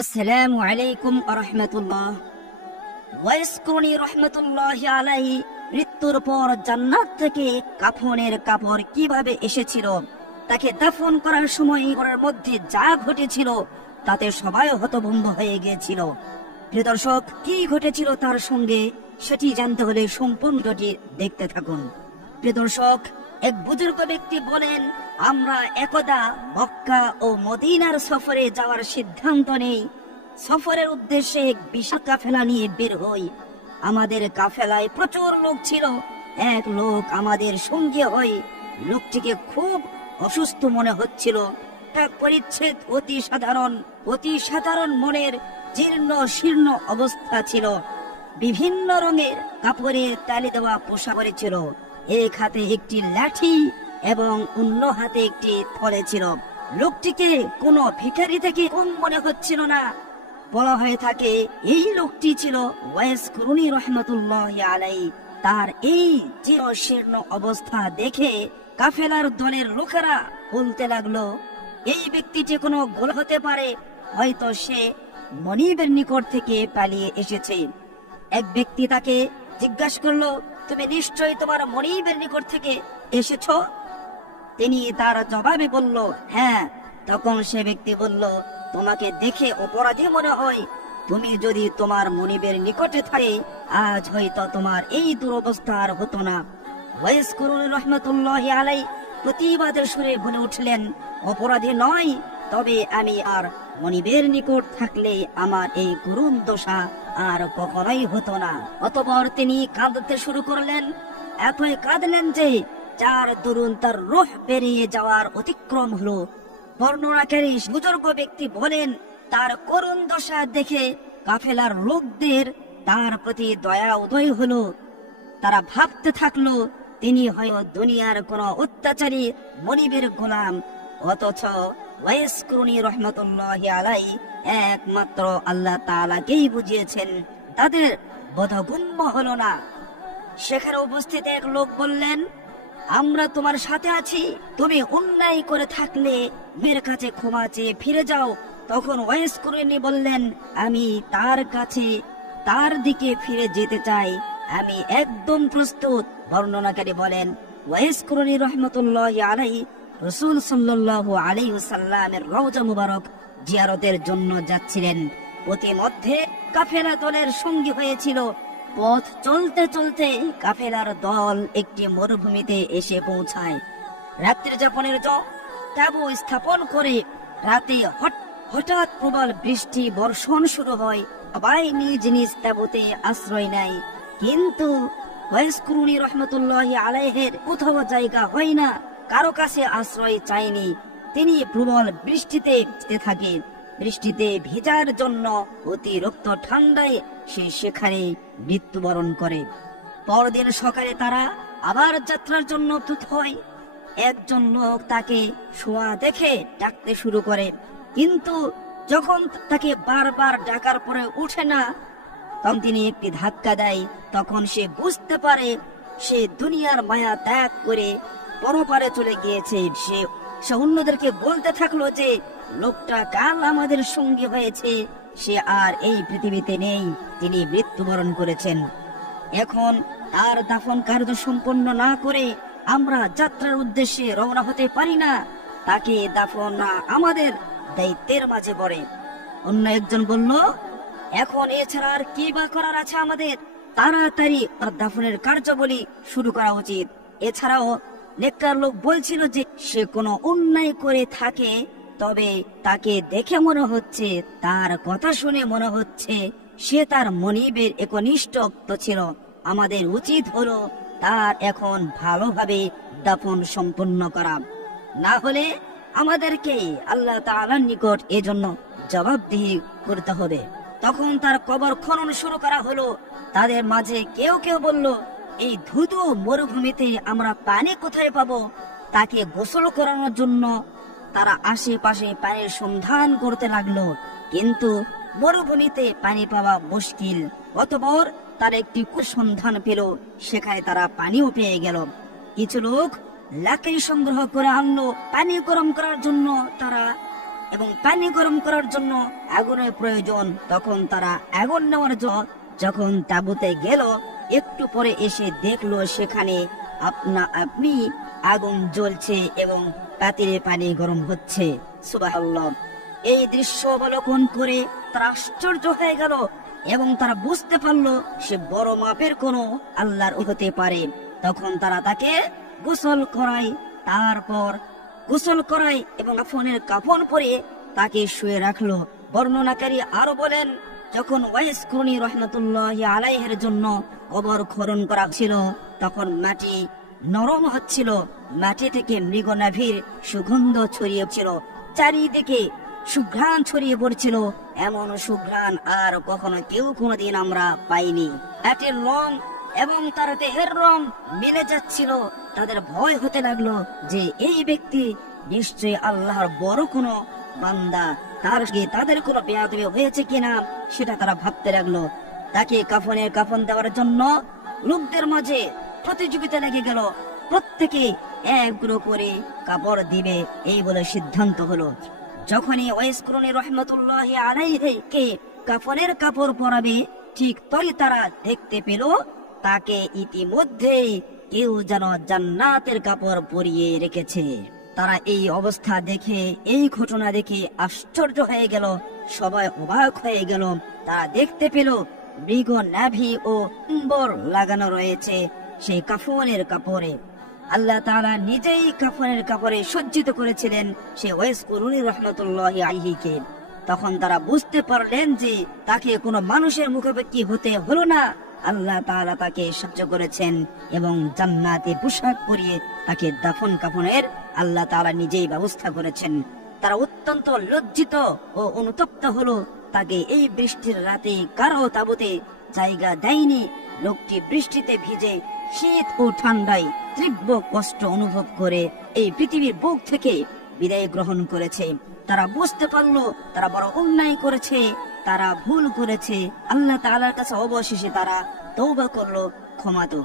আসসালামু আলাইকুম ওয়া রাহমাতুল্লাহ। ওয়াইস করণী রাহমাতুল্লাহি আলাইহি মৃত্যুর পর জান্নাত থেকে কাফনের কাপড় কিভাবে এসেছিল, তাকে দাফন করার সময় ঘরের মধ্যে যা ঘটেছিল তাতে সবাই হতভম্ব হয়ে গিয়েছিল। প্রিয় দর্শক, কি ঘটেছিল তার সঙ্গে সেটি জানতে হলে সম্পূর্ণটি দেখতে থাকুন। প্রিয় দর্শক, এক বুজুর্গ ব্যক্তি বলেন, আমরা একদা মক্কা ও মদিনার সফরে যাওয়ার সিদ্ধান্ত নেই। সফরের উদ্দেশ্যে এক বিশাল কাফেলা নিয়ে বের হই। আমাদের কাফেলায় প্রচুর লোক ছিল। এক লোক আমাদের সঙ্গে হয়। লোকটিকে খুব অসুস্থ মনে হচ্ছিল। তার পরিচ্ছেদ অতি সাধারণ মনের জীর্ণ শীর্ণ অবস্থা ছিল। বিভিন্ন রঙের কাপড়ে তালি দেওয়া পোশাক পরেছিল। এক হাতে একটি লাঠি এবং অন্য হাতে একটি থলে ছিল। লোকটিকে কোনো ভিখারি থেকে কম মনে হচ্ছিল না। বলা হয়ে থাকে এই লোকটি ছিল ওয়াইস করণী রাহমাতুল্লাহি আলাইহি। তার এই জীর্ণ অবস্থা দেখে কাফেলার দলের লোকেরা বলতে লাগলো, এই ব্যক্তিটি কোনো গোল হতে পারে, হয়তো সে মনিবের নিকট থেকে পালিয়ে এসেছে। এক ব্যক্তি তাকে জিজ্ঞাসা করলো, তুমি নিশ্চয়ই তোমার মনিবের নিকট থেকে এসেছো? তিনি তার জবাবে বলল, হ্যাঁ। তখন সে ব্যক্তি বলল, তোমাকে দেখে অপরাধী মনে হয়। তুমি যদি তোমার মনিবের নিকটে থাকে, আজ হয়তো তোমার এই দুরবস্থা আর হতো না। ওয়াইস করণী রাহমাতুল্লাহি আলাইহি প্রতিবাদের সুরে বলে উঠলেন, অপরাধী নয়, তবে আমি আর মনিবের নিকট থাকলে আমার এই করুণ দশা আর কখনোই হতো না। অতঃপর তিনি কাঁদতে শুরু করলেন। এতই কাঁদলেন যে যার দরুন তার রূহ বেরিয়ে যাওয়ার অতিক্রম হলো। বর্ণনাকারী বুজুর্গ ব্যক্তি বলেন, তার করুণ দশা দেখে কাফেলার লোকদের তার প্রতি দয়া উদয় হলো। তারা ভাবতে থাকলো তিনি হয়তো দুনিয়ার কোন অত্যাচারী মনিবের গোলাম, অথচ ওয়াইস করণী রাহমাতুল্লাহি আলাইহি একমাত্র আল্লাহ তাআলাকেই বুঝিয়েছেন। তাদের বোধগম্য হলো না। সেখানে উপস্থিত এক লোক বললেন, আমরা তোমার সাথে আছি, তুমি অন্যায় করে থাকলে মেয়ের কাছে ক্ষমা চেয়ে ফিরে যাও। তখন ওয়াইস করণী বললেন, আমি তার দিকে ফিরে যেতে চাই, আমি একদম প্রস্তুত। বর্ণনাকারী বলেন, ওয়াইস করণী রাহমাতুল্লাহি আলাইহি রাসূল সাল্লাল্লাহু আলাইহি ওয়াসাল্লামের রওজা মুবারক জিয়ারতের জন্য যাচ্ছিলেন। পথিমধ্যে কাফেলা দলের সঙ্গী হয়েছিল। পথ চলতে চলতে কাফেলার দল একটি মরুভূমিতে এসে পৌঁছায়। রাত্রি যাপনের তাঁবু স্থাপন করে রাতে হঠাৎ প্রবল বৃষ্টি বর্ষণ শুরু হয়। সবাই নিজ নিজ তাঁবুতে আশ্রয় নেয়, কিন্তু ওয়াইস করণী রাহমাতুল্লাহি আলাইহির কোথাও জায়গা হয় না, কারো কাছে আশ্রয় চায়নি। তিনি প্রবল বৃষ্টিতে ভিজতে থাকে। বৃষ্টিতে ভেজার জন্য অতিরিক্ত ঠান্ডায় সে সেখানে মৃত্যুবরণ করে। পরদিন সকালে তারা আবার যাত্রার জন্য প্রস্তুত হয়। একজন লোক তাকে শোয়া দেখে ডাকতে শুরু করে, কিন্তু যখন তাকে বারবার ডাকার পরে উঠে না, তখন তিনি একটি ধাক্কা দেয়। তখন সে বুঝতে পারে সে দুনিয়ার মায়া ত্যাগ করে পরপারে চলে গিয়েছে। সে অন্যদেরকে বলতে থাকলো যে লোকটা কাল আমাদের সঙ্গী হয়েছে, সে আর এই পৃথিবীতে নেই, তিনি মৃত্যুবরণ করেছেন। এখন তার দাফন কার্য সম্পন্ন না করে আমরা যাত্রার উদ্দেশ্যে রওনা হতে পারি না। তাকে দাফন না আমাদের দায়িত্বের মাঝে পড়ে। অন্য একজন বলল, এখন এছাড়া আর কি বা করার আছে আমাদের? তাড়াতাড়ি দাফনের কার্যাবলী শুরু করা উচিত। এছাড়াও নেককার লোক বলছিল যে সে কোনো অন্যায় করে থাকে, তবে তাকে দেখে মনে হচ্ছে, তার কথা শুনে মনে হচ্ছে সে তার মনিবের একনিষ্ঠ ভক্ত ছিল। আমাদের উচিত হলো তার এখন ভালোভাবে দাফন সম্পন্ন করা, না হলে আমাদেরকে আল্লাহ তাআলার নিকট এজন্য জবাবদিহি করতে হবে। তখন তার কবর খনন শুরু করা হলো। তাদের মাঝে কেউ কেউ বলল, এই ধুধু মরুভূমিতে আমরা পানি কোথায় পাবো? তাকে গোসল করানোর জন্য তারা আশেপাশে পানির সন্ধান করতে লাগলো, কিন্তু মরুভূমিতে পানি পাওয়া মুশকিল। অতঃপর তারা একটি সন্ধান পেল, সেখানে তারা পানিও পেয়ে গেল। কিছু লোক লাকড়ি সংগ্রহ করে আনলো পানি গরম করার জন্য। তারা এবং পানি গরম করার জন্য আগুনের প্রয়োজন। তখন তারা আগুন নেওয়ার জন্য যখন তাঁবুতে গেল, একটু পরে এসে দেখলো সেখানে আপনি আগুন জ্বলছে এবং পাতিলে পানি গরম হচ্ছে। সুবহানাল্লাহ। এই দৃশ্য অবলোকন করে তারা আশ্চর্য হয়ে গেল এবং তারা বুঝতে পারলো সে বড় মাপের কোনো আল্লাহর হতে পারে। তখন তারা তাকে গোসল করায়, তারপর গোসল করায় এবং কাফনের কাফন পরে তাকে শুয়ে রাখলো। বর্ণনাকারী আরো বলেন, যখন ওয়াইস কুরনি রহমতুল্লাহি আলাইহির জন্য কবর খনন করা ছিল, তখন মাটি নরম হচ্ছিল, মাটি থেকে মৃগনাভির সুগন্ধ ছড়িয়েছিল, চারিদিকে সুঘ্রাণ ছড়িয়ে পড়ছিল। এমন সুঘ্রাণ আর কখনো কেউ কোনোদিন আমরা পাইনি। মাটির রং এবং তার দেহের রং মিলে যাচ্ছিল। তাদের ভয় হতে লাগলো যে এই ব্যক্তি নিশ্চয়ই আল্লাহর বড় কোনো বান্দা, তাদের কোনো বেয়াদবি হয়েছে কিনা সেটা তারা ভাবতে লাগলো। তাকে কাফন দেওয়ার জন্য লোকদের মাঝে প্রতিযোগিতা লেগে গেল, প্রত্যেকে একগুলো করে কাপড় দিবে এই বলে সিদ্ধান্ত হলো। যখনই ওয়াইস কুরনি রহমতুল্লাহি আলাইহিকে কাফনের কাপড় পরাবে, ঠিক তখনই তারা দেখতে পেল তাকে ইতিমধ্যেই কেউ যেন জান্নাতের কাপড় পরিয়ে রেখেছে। তারা এই অবস্থা দেখে, এই ঘটনা দেখে আশ্চর্য হয়ে গেল, সবাই অবাক হয়ে গেল। তারা দেখতে পেল মৃগ নাভি ও অম্বর লাগানো রয়েছে সেই কাফনের কাপড়ে। আল্লাহ তাআলা নিজেই কাফনের কাপড়ে সজ্জিত করেছিলেন সেই ওয়াইস কুরনি রহমতুল্লাহি আলাইহিকে। তখন তারা বুঝতে পারলেন যে তাকে কোনো মানুষের মুখোমুখি হতে হলো না, আল্লাহ তাআলা তাকে সাহায্য করেছেন এবং জান্নাতে পোশাক পরিয়ে তাকে দাফন কাফনের আল্লাহ তাআলা নিজেই ব্যবস্থা করেছেন। তারা অত্যন্ত লজ্জিত ও অনুতপ্ত হলো। তাকে এই বৃষ্টির রাতে কারো তাঁবুতে জায়গা দেয়নি। লোকটি বৃষ্টিতে ভিজে শীত ও ঠান্ডায় তীব্র কষ্ট অনুভব করে এই পৃথিবীর বুক থেকে বিদায় গ্রহণ করেছে। তারা বুঝতে পারলো তারা বড় অন্যায় করেছে, তারা ভুল করেছে। আল্লাহ তাআলার কাছে অবশেষে তারা তওবা করলো, ক্ষমা তো